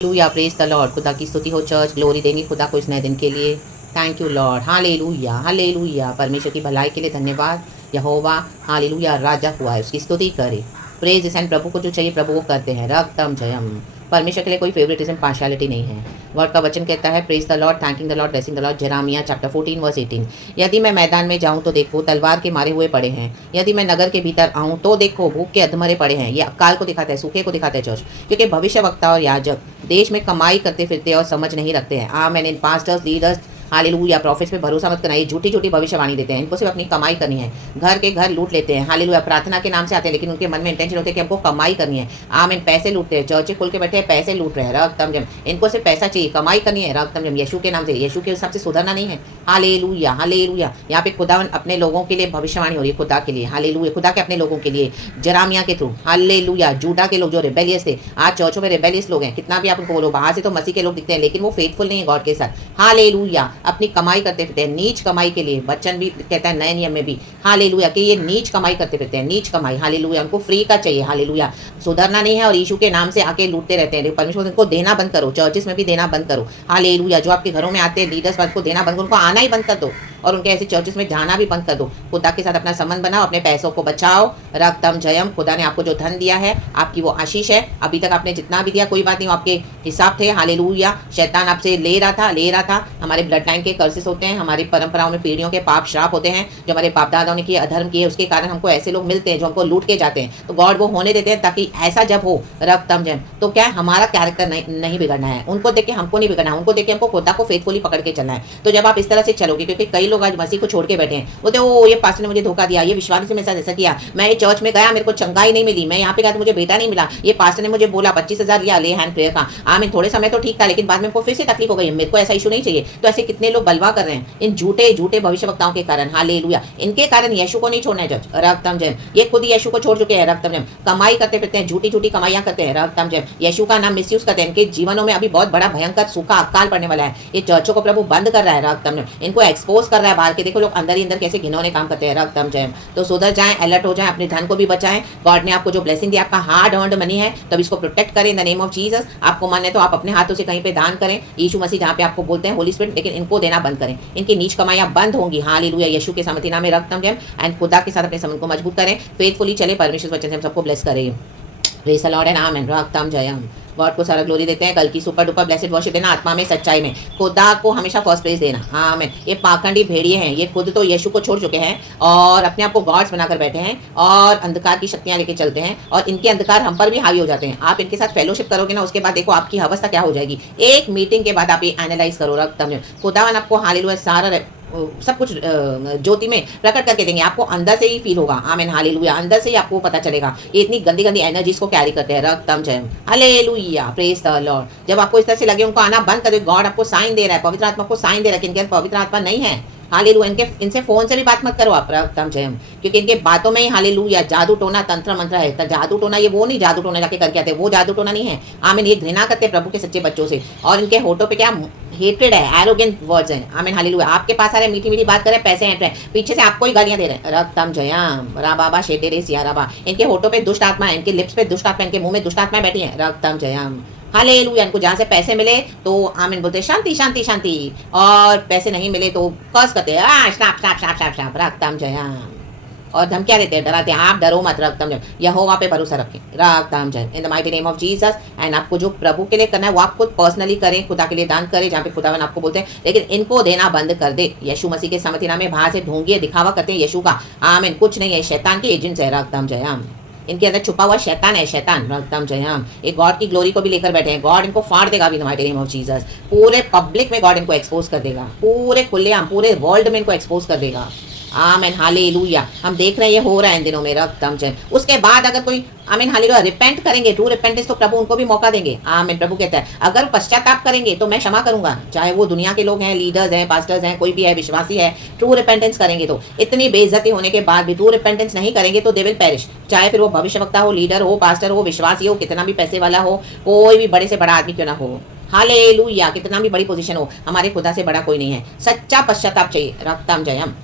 Hallelujah, praise the Lord. खुदा की स्तुति हो चर्च, ग्लोरी देंगे खुदा को इस नए दिन के लिए। Thank you Lord, hallelujah hallelujah. परमेश्वर की भलाई के लिए धन्यवाद। यहोवा हालेलुया राजा हुआ है, उसकी स्तुति करें। प्रेज इस प्रभु को जो चाहिए प्रभु वो करते हैं। रक्तम जयम। परमेश्वर के लिए कोई फेवरेटिज्म पार्शियलिटी नहीं है। गॉड का वचन कहता है praise the lord, thanking the lord, blessing the lord. Jeremiah chapter 14 verse 18। यदि मैं मैदान में जाऊं तो देखो तलवार के मारे हुए पड़े हैं, यदि मैं नगर के भीतर आऊं तो देखो भूख के अधमरे पड़े हैं। ये अकाल को दिखाता है, सूखे को दिखाता है चर्च, क्योंकि भविष्य वक्ता और याजक देश में कमाई करते फिरते और समझ नहीं रखते हैं। आमेन। इन पास्टर्स, लीडर्स, हालेलुया, प्रॉफिट्स पे भरोसा मत करना। ये झूठी झूठी भविष्यवाणी देते हैं, इनको सिर्फ अपनी कमाई करनी है। घर के घर लूट लेते हैं। हालेलुया, प्रार्थना के नाम से आते हैं लेकिन उनके मन में इंटेंशन होते हैं कि हमको कमाई करनी है। आमीन। पैसे लूटते हैं, चर्चे खोल के बैठे हैं, पैसे लूट रहे हैं। रक्तम जम, इनको सिर्फ पैसा चाहिए, कमाई करनी है। रक्तम जम, यीशु के नाम से, यीशु के हिसाब से सुधरना नहीं है। Hallelujah hallelujah. यहाँ पे खुदावन अपने लोगों के लिए भविष्यवाणी हो रही है, खुदा के लिए। हालेलुया, खुदा के अपने लोगों के लिए जेरेमिया के थ्रू। हालेलुया। जूडा के लोग जो रिबेलियस थे, आज चर्चों में रिबेलियस लोग हैं। कितना भी आप उनको बोलो, बाहर से तो मसीह के लोग दिखते हैं लेकिन वो फेथफुल नहीं है गॉड के साथ। हालेलुया, अपनी कमाई करते फिरते हैं, नीच कमाई के लिए। बच्चन भी कहता है नए नियम में भी, हालेलुया, कि ये नीच कमाई करते फिरते हैं, नीच कमाई। हालेलुया, उनको फ्री का चाहिए। हालेलुया, सुधरना नहीं है और यीशु के नाम से आके लूटते रहते हैं। परमेश्वर उनको देना बंद करो, चर्चिस में भी देना बंद करो। हालेलुया, जो आपके घरों में आते हैं लीडर्स को देना बंद करो, उनको आना ही बंद कर दो और उनके ऐसे चर्चिस में जाना भी बंद कर दो। खुदा के साथ अपना संबंध बनाओ, अपने पैसों को बचाओ। रक्तम जयम। खुदा ने आपको जो धन दिया है आपकी वो आशीष है। अभी तक आपने जितना भी दिया कोई बात नहीं, आपके हिसाब थे। हालेलुया, शैतान आपसे ले रहा था। हमारे ब्लड लाइन के कर्सेस होते हैं, हमारी परंपराओं में पीढ़ियों के पाप श्राप होते हैं जो हमारे बाप दादाओं ने किए, अधर्म किए, उसके कारण हमको ऐसे लोग मिलते हैं जो हमको लूट के जाते हैं। तो गॉड वो होने देते हैं ताकि ऐसा जब हो रक्तम जयम तो क्या हमारा कैरेक्टर नहीं बिगड़ना है। उनको देख के हमको नहीं बिगड़ना है, उनको देख के हमको खुदा को फेथफुली पकड़ के चलना है। तो जब आप इस तरह से चलोगे, क्योंकि कई लोग आज मसीह को छोड़ के बैठे हैं, बोलते ओ ये पास्टर ने मुझे धोखा दिया, ये विश्वास से मेरे साथ ऐसा किया, मैं ये चर्च में गया मेरे को चंगाई नहीं मिली, मैं यहाँ पे गया तो मुझे बेटा नहीं मिला, ये पास्टर ने मुझे बोला 25,000 लिया ले हैंड प्रेयर का। आमीन। थोड़े समय तो ठीक था लेकिन बाद में फिर से तकलीफ हो गई, मेरे को ऐसा इशू नहीं चाहिए। तो ऐसे कितने लोग बलवा कर रहे हैं इन झूठे झूठे भविष्यवक्ताओं के कारण। हालेलुया, इनके कारण यीशु को नहीं छोड़ना है जज। रक्तम जयम, ये खुद यीशु को छोड़ चुके हैं। रक्तम जयम, कमाई करते फिरते हैं, झूठी झूठी कमाइयां करते हैं। रक्तम जयम, यीशु का नाम मिसयूज करते हैं। इनके जीवनों में अभी बहुत बड़ा भयंकर सूखा अकाल पड़ने वाला है। ये चर्चों को प्रभु बंद कर रहा है। रक्तम जयम, इनको एक्सपोज कर रहा है बाहर के। देखो लोग अंदर ही अंदर कैसे घिनौने काम करते हैं। रक्तम जयम, तो सुधर जाएं, अलर्ट हो जाएं, अपने धन को भी बचाएं। गॉड ने आपको जो ब्लेसिंग दिया, आपका हार्ड अर्न्ड मनी है, तब इसको प्रोटेक्ट करें in the name of Jesus. आपको मन है तो आप अपने हाथों से कहीं पे दान करें, यीशु मसीह जहाँ पे आपको बोलते हैं होली स्पिरिट, लेकिन इनको देना बंद करें। इनकी नीच कमाइयां बंद होंगी। हालेलुया, यीशु के सामर्थ्य नाम में रक्तम जयम। एंड खुदा के साथ अपने संबंध को मजबूत करें, फेथफुली चले। परमेश्वर वचन से हम सबको ब्लेस करें। Praise the Lord and amen. रक्तम जयम। गॉड को सारा ग्लोरी देते हैं। कल की सुपर डुपर ब्लेसिड वर्शिप देना, आत्मा में सच्चाई में खुदा को हमेशा फर्स्ट प्लेस देना। आमीन। ये पाखंडी भेड़िए हैं, ये खुद तो यीशु को छोड़ चुके हैं और अपने आप को गॉड्स बनाकर बैठे हैं और अंधकार की शक्तियां लेके चलते हैं और इनके अंधकार हम पर भी हावी हो जाते हैं। आप इनके साथ फेलोशिप करोगे ना, उसके बाद देखो आपकी अवस्था क्या हो जाएगी। एक मीटिंग के बाद आप ये एनालाइज करो। रक्तम खुदावन आपको हालेलुया सारा सब कुछ ज्योति में प्रकट करके देंगे, आपको अंदर से ही फील होगा। आमीन। हालेलुया, अंदर से ही आपको पता चलेगा ये इतनी गंदी गंदी एनर्जीज को कैरी करते हैं। रक्तम जयम। Hallelujah, praise the Lord. जब आपको इस तरह से लगे उनको आना बंद कर दो, गॉड आपको साइन दे रहा है, पवित्र आत्मा को साइन दे रहा है कि इनके अंदर पवित्र आत्मा नहीं है। हालेलुया, इनसे फोन से भी बात मत करो आप। रक्तम जयम, क्योंकि इनके बातों में ही हालेलुया जादू टोना तंत्र मंत्र है। तो जादू टोना ये वो नहीं, जादू टोना जाके करके आते, वो जादू टोना नहीं है। आमीन। ये घृणा करते प्रभु के सच्चे बच्चों से और इनके होठों पे क्या हेट्रेड है, एरोगेंट वर्ड्स हैं। आमीन। हालेलुया, आपके पास आ रहे मीठी मीठी बात कर रहे हैं, पैसे हट रहे हैं, पीछे से आपको ही गालियां दे रहे हैं। रक्तम जयम। राबाबा शेटेरे सिया राबा, इनके होठों पे दुष्ट आत्मा है, इनके लिप्स पे दुष्ट आत्मा, इनके मुंह में दुष्ट आत्मा बैठी है। रक्तम जयम। हालेलुया, इनको जहाँ से पैसे मिले तो आमीन बोलते शांति शांति शांति, और पैसे नहीं मिले तो कर्स करते हैं श्राप श्राप श्राप श्राप श्राप। रक्तम जयम। और धमकियां देते हैं, डराते हैं, आप डरो मत। रक्तम जयम, यहोवा पे भरोसा रखें। रक्तम जयम, in the mighty name of Jesus. And आपको जो प्रभु के लिए करना है वो आप खुद पर्सनली करें, खुदा के लिए दान करें जहाँ पे खुदावन आपको बोलते हैं, लेकिन इनको देना बंद कर दे। यीशु मसीह के सामर्थ्य नाम में बाहर से ढोंगिए दिखावा करते हैं यीशु का। आमीन। कुछ नहीं है, शैतान के एजेंट्स है। रक्तम जयम, इनके अंदर छुपा हुआ शैतान है, शैतान। रक्तम जयम, एक गॉड की ग्लोरी को भी लेकर बैठे हैं। गॉड इनको फाड़ देगा इन the mighty name of Jesus. पूरे पब्लिक में गॉड इनको एक्सपोज कर देगा, पूरे खुलेआम पूरे वर्ल्ड में इनको एक्सपोज कर देगा। आमीन। हालेलुया, हम देख रहे हैं ये हो रहा है इन दिनों में। रक्तम जयम, उसके बाद अगर कोई आमीन हालेलुया रिपेंट करेंगे, ट्रू रिपेंटेंस, तो प्रभु उनको भी मौका देंगे। आमीन। प्रभु कहता है अगर पश्चाताप करेंगे तो मैं क्षमा करूंगा, चाहे वो दुनिया के लोग हैं, लीडर्स हैं, पास्टर्स हैं, कोई भी है, विश्वासी है। ट्रू रिपेंटेंस करेंगे तो इतनी बेइज्जती होने के बाद भी ट्रू रिपेंटेंस नहीं करेंगे तो दे विल पेरिश। चाहे फिर वो भविष्यवक्ता हो, लीडर हो, पास्टर हो, विश्वासी हो, कितना भी पैसे वाला हो, कोई भी बड़े से बड़ा आदमी क्यों ना हो। हालेलुया, कितना भी बड़ी पोजीशन हो, हमारे खुदा से बड़ा कोई नहीं है। सच्चा पश्चाताप चाहिए। रक्तम जयम।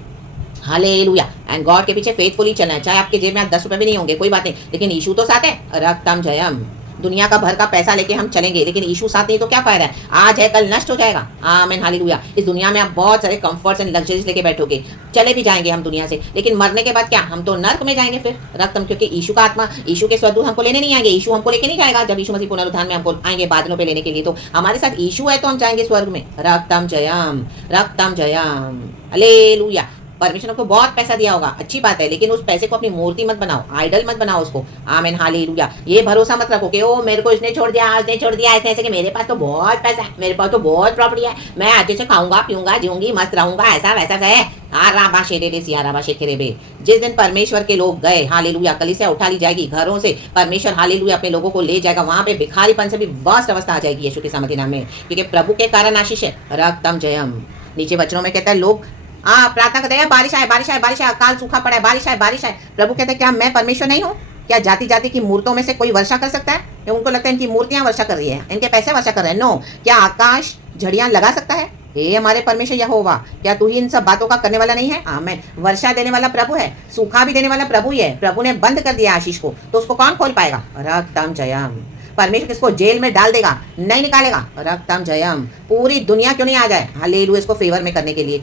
हालेलुया, एंड गॉड के पीछे फेथफुली चलना है। चाहे आपके जेब में आज 10 रुपए भी नहीं होंगे, कोई बात नहीं, लेकिन यीशु तो साथ है। रक्तम जयम। दुनिया का भर का पैसा लेके हम चलेंगे, लेकिन यीशु साथ नहीं तो क्या फायदा है। आज है कल नष्ट हो जाएगा। आमीन हालेलुया। इस दुनिया में आप बहुत सारे कंफर्ट्स एंड लग्जरीज लेके बैठोगे, चले भी जाएंगे हम दुनिया से, लेकिन मरने के बाद क्या, हम तो नर्क में जाएंगे फिर रक्तम, क्योंकि यीशु का आत्मा, यीशु के स्वर्गदूत हमको लेने नहीं आएंगे, यीशु हमको लेके नहीं जाएगा। जब यीशु मसीह पुनरुत्थान में हमको आएंगे बादलों पे लेने के लिए, तो हमारे साथ यीशु है तो हम जाएंगे स्वर्ग में। रक्तम जयम, रक्तम जयम, हालेलुया। परमेश्वर को बहुत पैसा दिया होगा, अच्छी बात है, लेकिन उस पैसे को अपनी मूर्ति मत बनाओ, आइडल मत बनाओ उसको। आमीन हालेलुया। ये भरोसा मत रखो कि ओ मेरे को इसने छोड़ दिया, उसने छोड़ दिया, ऐसे ऐसे कि मेरे पास तो बहुत पैसा है, मेरे पास तो बहुत प्रॉपर्टी है, मैं अच्छे से खाऊंगा पीऊंगा जीऊंगी मस्त रहूंगा, ऐसा वैसा है। आराबा शेरे सियाराबा शेखेरेबे। जिस दिन परमेश्वर के लोग गए, हालेलुया, कलीसिया उठा ली जाएगी घरों से, परमेश्वर हालेलुया अपने लोगों को ले जाएगा, वहां पे भिखारीपन से भी वर्स्ट अवस्था आ जाएगी यीशु के सामर्थ्य नाम में, क्योंकि प्रभु के कारण आशीष है। रक्तम जयम। नीचे वचनों में कहता है लोग प्रार्थना करते हैं बारिश आए बारिश आए बारिश आए, अकाल सूखा पड़ा है, बारिश आए बारिश आए। प्रभु कहते हैं क्या मैं परमेश्वर नहीं हूँ? क्या जाति जाति की मूर्तों में से कोई वर्षा कर सकता है? या उनको लगता है इनकी मूर्तियां वर्षा कर रही है, इनके पैसे वर्षा कर रहे हैं? नो। क्या आकाश झड़ियां लगा सकता है? हे हमारे परमेश्वर यहोवा, क्या तू ही इन सब बातों का करने वाला नहीं है? आमीन। वर्षा देने वाला प्रभु है, सूखा भी देने वाला प्रभु ही है। प्रभु ने बंद कर दिया आशीष को, तो उसको कौन खोल पाएगा? रक्तम जयम। परमेश्वर किसको जेल में डाल देगा, नहीं निकालेगा। रक्तम जयम। पूरी दुनिया क्यों नहीं आ जाए हालेलुया इसको फेवर में करने के लिए।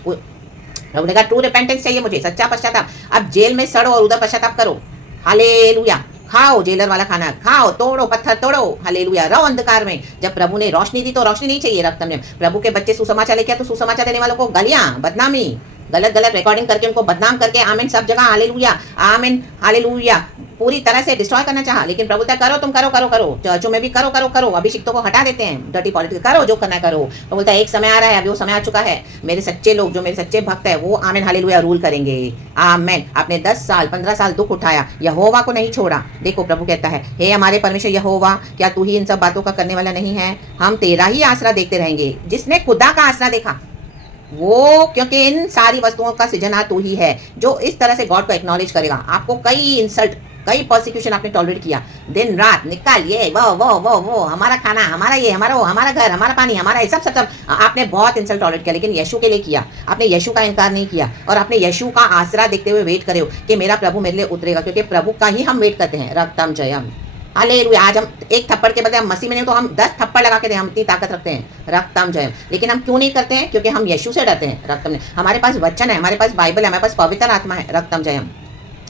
प्रभु ने कहा ट्रू रिपेंटेंस चाहिए मुझे, सच्चा पश्चाताप। अब जेल में सड़ो और उधर पश्चाताप करो। हालेलुया। खाओ जेलर वाला खाना, खाओ, तोड़ो पत्थर तोड़ो। हालेलुया। रहो अंधकार में। जब प्रभु ने रोशनी दी तो रोशनी नहीं चाहिए रक्तम में। प्रभु के बच्चे सुसमाचार लेके तो सुसमाचार देने वालों को गालियां, बदनामी, गलत गलत रिकॉर्डिंग करके उनको बदनाम करके, आमीन, सब जगह हालेलुया आमीन हालेलुया, पूरी तरह से डिस्ट्रॉय करना चाहा। लेकिन प्रभु बोलता है करो, तुम करो करो करो, चर्चों में भी करो करो करो। अभिषिक्तों को हटा देते हैं, डर्टी पॉलिटिक्स, करो जो करना है करो। तो बोलता है एक समय आ रहा है, अभी वो समय आ चुका है, मेरे सच्चे लोग, जो मेरे सच्चे भक्त है, वो आमीन हालेलुया रूल करेंगे। आमीन। आपने 10 साल 15 साल दुख उठाया, यहोवा को नहीं छोड़ा। देखो प्रभु कहता है हे हमारे परमेश्वर यहोवा, क्या तू ही इन सब बातों का करने वाला नहीं है? हम तेरा ही आसरा देखते रहेंगे। जिसने खुदा का आसरा देखा वो, क्योंकि इन सारी वस्तुओं का सृजनहार तू ही है, जो इस तरह से गॉड को एक्नॉलेज करेगा। आपको कई इंसल्ट, कई प्रोसिक्यूशन आपने टॉलरेट किया, दिन रात निकालिए, वो हमारा खाना, हमारा ये, हमारा वो, हमारा घर, हमारा पानी, हमारा ये, सब आपने बहुत इंसल्ट टॉलरेट किया, लेकिन यीशु के लिए किया। आपने यीशु का इनकार नहीं किया, और आपने यीशु का आसरा देखते हुए वेट करे हो कि मेरा प्रभु मेरे लिए उतरेगा, क्योंकि प्रभु का ही हम वेट करते हैं। रक्तम जयम। हालेलुया। आज हम एक थप्पड़ के बदले हम मसीह में नहीं तो हम 10 थप्पड़ लगा के दें, हम इतनी ताकत रखते हैं। रक्तम जयम। लेकिन हम क्यों नहीं करते हैं? क्योंकि हम यीशु से डरते हैं। रक्तम ने, हमारे पास वचन है, हमारे पास बाइबल है, हमारे पास पवित्र आत्मा है। रक्तम जयम।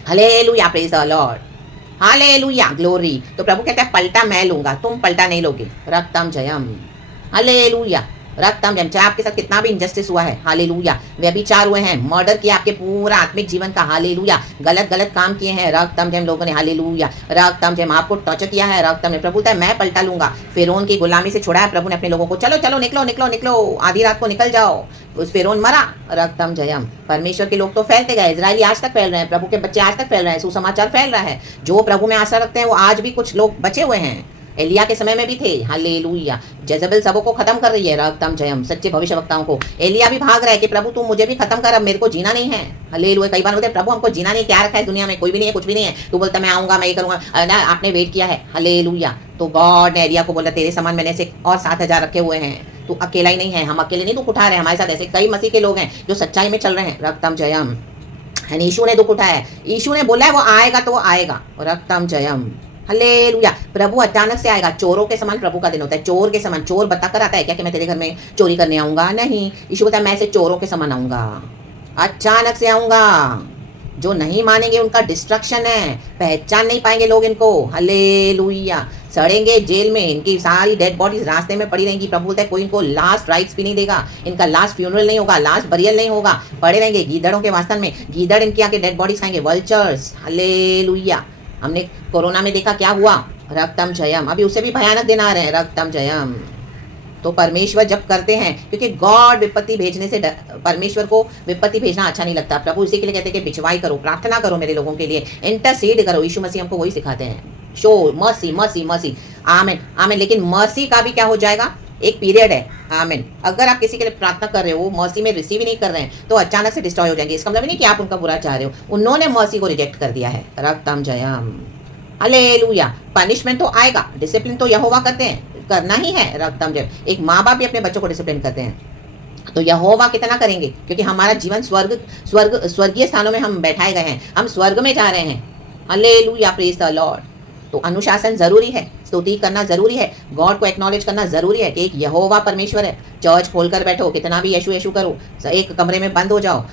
Hallelujah. Praise the Lord. Hallelujah. Glory. तो प्रभु कहते हैं पलटा मैं लूंगा, तुम पलटा नहीं लोगे। रक्तम जयम। हालेलुया। रक्तम जयम। चाहे आपके साथ कितना भी इंजस्टिस हुआ है, हालेलुया, व्यभिचार हुए हैं, मर्डर किया आपके पूरा आत्मिक जीवन का, हालेलुया, गलत गलत काम किए हैं, रक्तम जयम लोगों ने, हालेलुया, रक्तम जयम, आपको टॉर्चर किया है, रक्तम ने, प्रभु है मैं पलटा लूंगा। फिरौन की गुलामी से छुड़ाया प्रभु ने अपने लोगों को, चलो चलो निकलो निकलो निकलो, आधी रात को निकल जाओ। उस फिरौन मरा। रक्तम जयम। परमेश्वर के लोग तो फैलते गए, इजरायली आज तक फैल रहे हैं, प्रभु के बच्चे आज तक फैल रहे हैं, सुसमाचार फैल रहा है। जो प्रभु में आशा रखते हैं वो आज भी कुछ लोग बचे हुए हैं, एलिया के समय में भी थे। हालेलुया। जेजबेल सबों को खत्म कर रही है। रक्तम जयम। सच्चे भविष्यवक्ताओं को, एलिया भी भाग रहा है कि प्रभु तू मुझे भी खत्म कर, अब मेरे को जीना नहीं है। हालेलुया। कई बार बोलते प्रभु हमको जीना नहीं, क्या रखा है दुनिया में, कोई भी नहीं है, कुछ भी नहीं है। तू बोलता मैं आऊंगा, मैं ये करूंगा, आपने वेट किया है। हालेलुया। तो गॉड ने एलिया को बोला तेरे समान मैंने से और 7,000 रखे हुए हैं, तू अकेला ही नहीं है, हम अकेले नहीं दुख उठा रहे हैं, हमारे साथ ऐसे कई मसीह के लोग हैं जो सच्चाई में चल रहे हैं। रक्तम जयम। यीशु ने दुख उठाया है, यीशु ने बोला है वो आएगा तो वो आएगा। रक्तम जयम। हालेलुया। प्रभु अचानक से आएगा, चोरों के समान प्रभु का दिन होता है, चोर के समान। चोर बताकर आता है क्या कि मैं तेरे घर में चोरी करने आऊंगा? नहीं, यीशु बोलता है मैं ऐसे चोरों के समान आऊंगा, अचानक से आऊंगा। जो नहीं मानेंगे उनका डिस्ट्रक्शन है, पहचान नहीं पाएंगे लोग इनको। हालेलुया। सड़ेंगे जेल में, इनकी सारी डेड बॉडीज रास्ते में पड़ी रहेंगी। प्रभु बोलता है कोई इनको लास्ट राइट्स भी नहीं देगा, इनका लास्ट फ्यूनरल नहीं होगा, लास्ट बरियल नहीं होगा, पड़े रहेंगे गीदड़ों के वास्तन में, गीदड़ इनकी आके डेड बॉडीज खाएंगे, वल्चर्स। हालेलुया। हमने कोरोना में देखा क्या हुआ। रक्तम जयम। अभी उसे भी भयानक दिन आ रहे हैं। रक्तम जयम। तो परमेश्वर जब करते हैं, क्योंकि गॉड विपत्ति भेजने से परमेश्वर को विपत्ति भेजना अच्छा नहीं लगता। प्रभु इसी के लिए कहते हैं कि बिछवाई करो, प्रार्थना करो मेरे लोगों के लिए, इंटरसीड करो। यीशु मसीह हमको वही सिखाते हैं, शो मर्सी मर्सी मर्सी। आमीन आमीन। लेकिन मर्सी का भी क्या हो जाएगा, एक पीरियड है। आमीन। अगर आप किसी के लिए प्रार्थना कर रहे हो, मर्सी में रिसीव ही नहीं कर रहे हैं, तो अचानक से डिस्ट्रॉय हो जाएंगे। इसका मतलब नहीं कि आप उनका बुरा चाह रहे हो, उन्होंने मर्सी को रिजेक्ट कर दिया है। रक्तम जयम। हालेलुया। पनिशमेंट तो आएगा, डिसिप्लिन तो यहोवा करते हैं, करना ही है। रक्तम जयम। एक माँ बाप भी अपने बच्चों को डिसिप्लिन करते हैं, तो यहोवा कितना करेंगे, क्योंकि हमारा जीवन स्वर्गीय स्थानों में हम बैठाए गए हैं, हम स्वर्ग में जा रहे हैं। हालेलुया। Praise the Lord. तो अनुशासन जरूरी है, स्तुति करना जरूरी है, गॉड को एक्नॉलेज करना जरूरी है कि एक यहोवा परमेश्वर है। चर्च खोलकर बैठो, कितना भी यशु यशु करो, एक कमरे में बंद हो जाओ,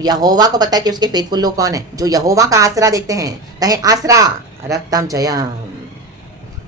यहोवा को पता है कि उसके फेथफुल लोग कौन है, जो यहोवा का आसरा देखते हैं। कहें आसरा रक्तम जयम,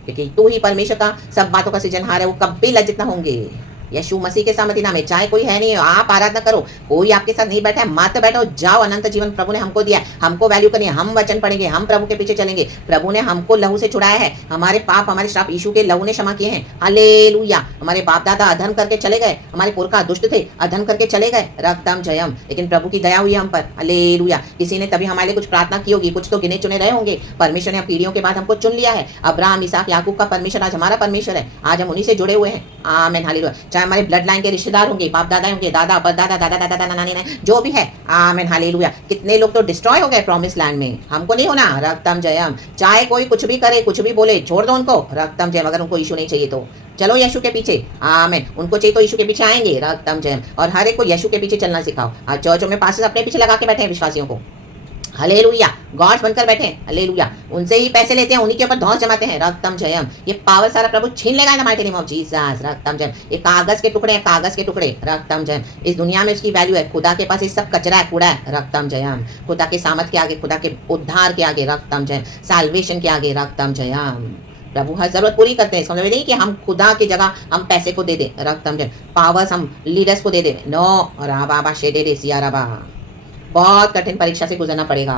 क्योंकि तू ही परमेश्वर का सब बातों का सृजनहार है, वो कभी लज्जित ना होंगे। यीशु मसीह के सामर्थ्य नाम में चाहे कोई है नहीं, आप आराधना करो, कोई आपके साथ नहीं बैठा है, मत बैठो, जाओ। अनंत जीवन प्रभु ने हमको दिया है, हमको वैल्यू करनी है, हम वचन पढ़ेंगे, हम प्रभु के पीछे चलेंगे। प्रभु ने हमको लहू से छुड़ाया है, हमारे पाप हमारे श्राप यीशु के लहू ने क्षमा किए हैं। हालेलुया। हमारे बाप दादा अधर्म करके चले गए, हमारे पुरखा दुष्ट थे, अधर्म करके चले गए, रक्तम जयम, लेकिन प्रभु की दया हुई हम पर। हालेलुया। किसी ने तभी हमारे लिए कुछ प्रार्थना की होगी, कुछ तो गिने चुने रहे होंगे। परमेश्वर ने पीढ़ियों के बाद हमको चुन लिया है। अब्राहम इसहाक याकूब का परमेश्वर आज हमारा परमेश्वर है, आज हम उन्हीं से जुड़े हुए हैं। आमीन हालेलुया। चाहे हमारे ब्लड लाइन के रिश्तेदार होंगे, बाप दादा होंगे, दादा परदादा दादा दादा दादा नानी नानी जो भी है, आमीन हालेलुया। कितने लोग तो डिस्ट्रॉय हो गए प्रॉमिस लैंड में, हमको नहीं होना, रक्तम जयम। चाहे कोई कुछ भी करे, कुछ भी बोले, छोड़ दो उनको, रक्तम जयम। अगर उनको यीशु नहीं चाहिए तो चलो यीशु के पीछे, आमीन। उनको चाहिए तो यीशु के पीछे आएंगे, रक्तम जयम। और हर एक को यीशु के पीछे चलना सिखाओ। आज चर्चों में पास्टर्स अपने पीछे लगा के बैठे हैं विश्वासियों को, हालेलुया, गॉड्स बनकर बैठे हैं, हालेलुया। उनसे ही पैसे लेते हैं, उन्हीं के ऊपर धौंस जमाते हैं, रक्तम जयम। ये पावर सारा प्रभु छीन लेगा इन mighty name of Jesus, रक्तम Jayam. ये कागज के टुकड़े हैं, कागज के टुकड़े, रक्तम जयम। इस दुनिया में उसकी वैल्यू है, खुदा के पास ये सब कचरा है, कूड़ा है, रक्तम जयम। खुदा के सामर्थ के आगे, खुदा के उद्धार के आगे, रक्तम जयम। साल्वेशन के आगे, रक्तम जयम। प्रभु हर जरूरत पूरी करते हैं, समझ में नहीं कि हम खुदा की जगह हम पैसे को दे दें, रक्तम जयम। पावर्स हम लीडर्स को दे दें, नो राबा शेडे दे सिया रबा। बहुत कठिन परीक्षा से गुजरना पड़ेगा,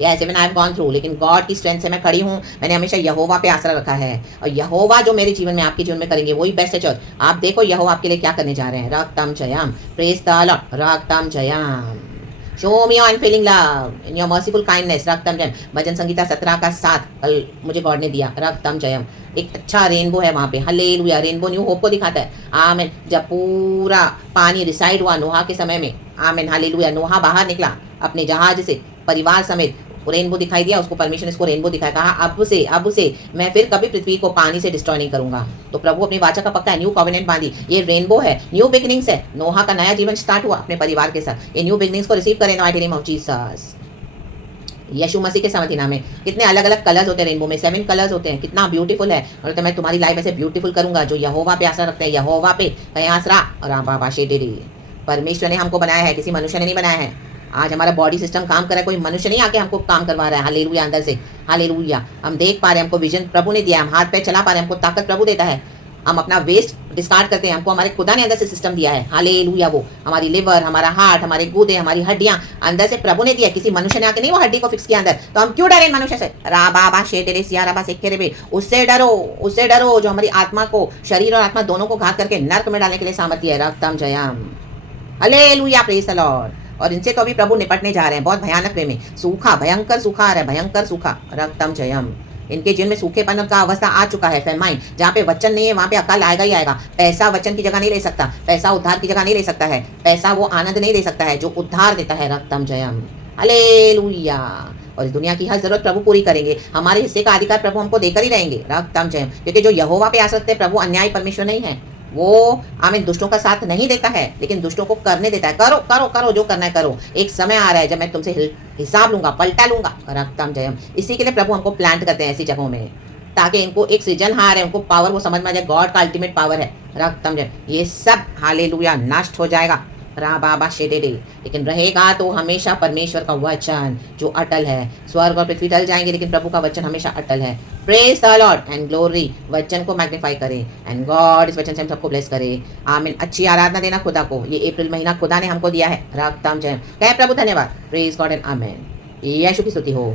yes even I have gone through, लेकिन गॉड की स्ट्रेंथ से मैं खड़ी हूँ। मैंने हमेशा यहोवा पे आसरा रखा है, और यहोवा जो मेरे जीवन में आपके जीवन में करेंगे वही बेस्ट है। चर्च आप देखो यहोवा आपके लिए क्या करने जा रहे हैं, रक्तम जयम। प्रेज द लॉर्ड, रक्तम जयम। Show me your unfailing love in your merciful kindness, रक्तम जयम। भजन संगीता 17 का 7 कल मुझे गॉड ने दिया, रक्तम जयम। एक अच्छा रेनबो है वहाँ पे, हालेलुया। रेनबो न्यू होप को दिखाता है, आमीन। जब पूरा पानी रिसाइड हुआ नोहा के समय में, आमीन हालेलुया। नोहा बाहर निकला अपने जहाज से परिवार समेत, रेनबो दिखाई दिया उसको, परमेश्वर ने इसको रेनबो दिखाया, कहा अब से मैं फिर कभी पृथ्वी को पानी से डिस्ट्रॉय नहीं करूंगा। तो प्रभु अपनी वाचा का पक्का है, न्यू कॉवेनेंट बांधी। ये रेनबो है, न्यू बिगिनिंग्स है। नोहा का नया जीवन स्टार्ट हुआ अपने परिवार के साथ। ये न्यू बिगिनिंग्स को रिसीव करें in the mighty name of Jesus. यीशु मसीह के सामर्थ्य नाम में कितने अलग अलग कलर्स होते हैं रेनबो में, 7 कलर्स होते हैं, कितना ब्यूटीफुल है। और तो मैं तुम्हारी लाइफ ऐसे ब्यूटीफुल करूंगा जो यहोवा पे आसरा रखते हैं, यहोवा पे कहीं आसरा, राबा शेडेरी। परमेश्वर ने हमको बनाया है, किसी मनुष्य ने नहीं बनाया है। आज हमारा बॉडी सिस्टम काम कर रहा है, कोई मनुष्य नहीं आके हमको काम करवा रहा है, हालेलुया। अंदर से हालेलुया हम देख पा रहे हैं, हमको विजन प्रभु ने दिया है, हम हाथ पैर चला पा रहे हैं, हमको ताकत प्रभु देता है। हम अपना वेस्ट डिस्कार्ड करते हैं, हमको हमारे खुदा ने अंदर से सिस्टम दिया है, हालेलुया। वो हमारी लिवर, हमारा हार्ट, हमारे गुर्दे, हमारी हड्डियां अंदर से प्रभु ने दिया, किसी मनुष्य ने आके नहीं वो हड्डी को फिक्स किया अंदर। तो हम क्यों डरे मनुष्य से, राबा शेडेरे सिया रबा सेखे रे, उससे डरो जो हमारी आत्मा को, शरीर और आत्मा दोनों को घात करके नर्क में डालने के लिए सामर्थ्य है, रक्तम जयम, हालेलुया, प्रेज द लॉर्ड। और इनसे तो अभी प्रभु निपटने जा रहे हैं, बहुत भयानक वे में, सूखा, भयंकर सूखा आ रहा है, भयंकर सूखा, रक्तम जयम। इनके जीवन में सूखेपन का अवस्था आ चुका है, फेमाइन। जहाँ पे वचन नहीं है वहाँ पे अकाल आएगा ही आएगा। पैसा वचन की जगह नहीं ले सकता, पैसा उद्धार की जगह नहीं ले सकता है, पैसा वो आनंद नहीं दे सकता है जो उद्धार देता है, रक्तम जयम, हालेलुया। और इस दुनिया की हर जरूरत प्रभु पूरी करेंगे, हमारे हिस्से का अधिकार प्रभु हमको देकर ही रहेंगे, रक्तम जयम। क्योंकि जो यहोवा पे आ सकते हैं, प्रभु अन्यायी परमेश्वर नहीं है, वो आमीन दुष्टों का साथ नहीं देता है, लेकिन दुष्टों को करने देता है। करो करो करो जो करना है करो, एक समय आ रहा है जब मैं तुमसे हिसाब लूंगा, पलटा लूंगा, रक्तम जयम। इसी के लिए प्रभु हमको प्लांट करते हैं ऐसी जगहों में, ताकि इनको एक सृजनहार है, उनको पावर वो समझ में आ जाए, गॉड का अल्टीमेट पावर है, रक्तम जयम। ये सब हालेलुया नष्ट हो जाएगा, राबा शेडेडे, लेकिन रहेगा तो हमेशा परमेश्वर का वचन जो अटल है। स्वर्ग और पृथ्वी टल जाएंगे, लेकिन प्रभु का वचन हमेशा अटल है। Praise the Lord and glory. वचन को मैग्नीफाई करें एंड गॉड इस वचन से हम सबको ब्लेस करे, आमीन। अच्छी आराधना देना खुदा को, ये अप्रैल महीना खुदा ने हमको दिया है, रक्तम जयम। कहे प्रभु धन्यवाद, प्रेज गॉड एंड आमीन। यीशु की स्तुति हो,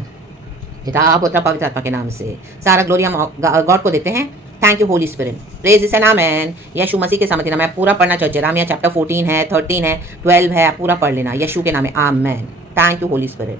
पिता पुत्र पवित्र आत्मा के नाम से सारा ग्लोरी हम गॉड को देते हैं। Thank you holy spirit, praise is an amen. यीशु मसीह के सामर्थ्य नाम है, पूरा पढ़ना चाहिए। जेरेमिया चैप्टर 14 है, 13 है, 12 है, पूरा पढ़ लेना। यीशु के नाम है, amen. Thank you holy spirit.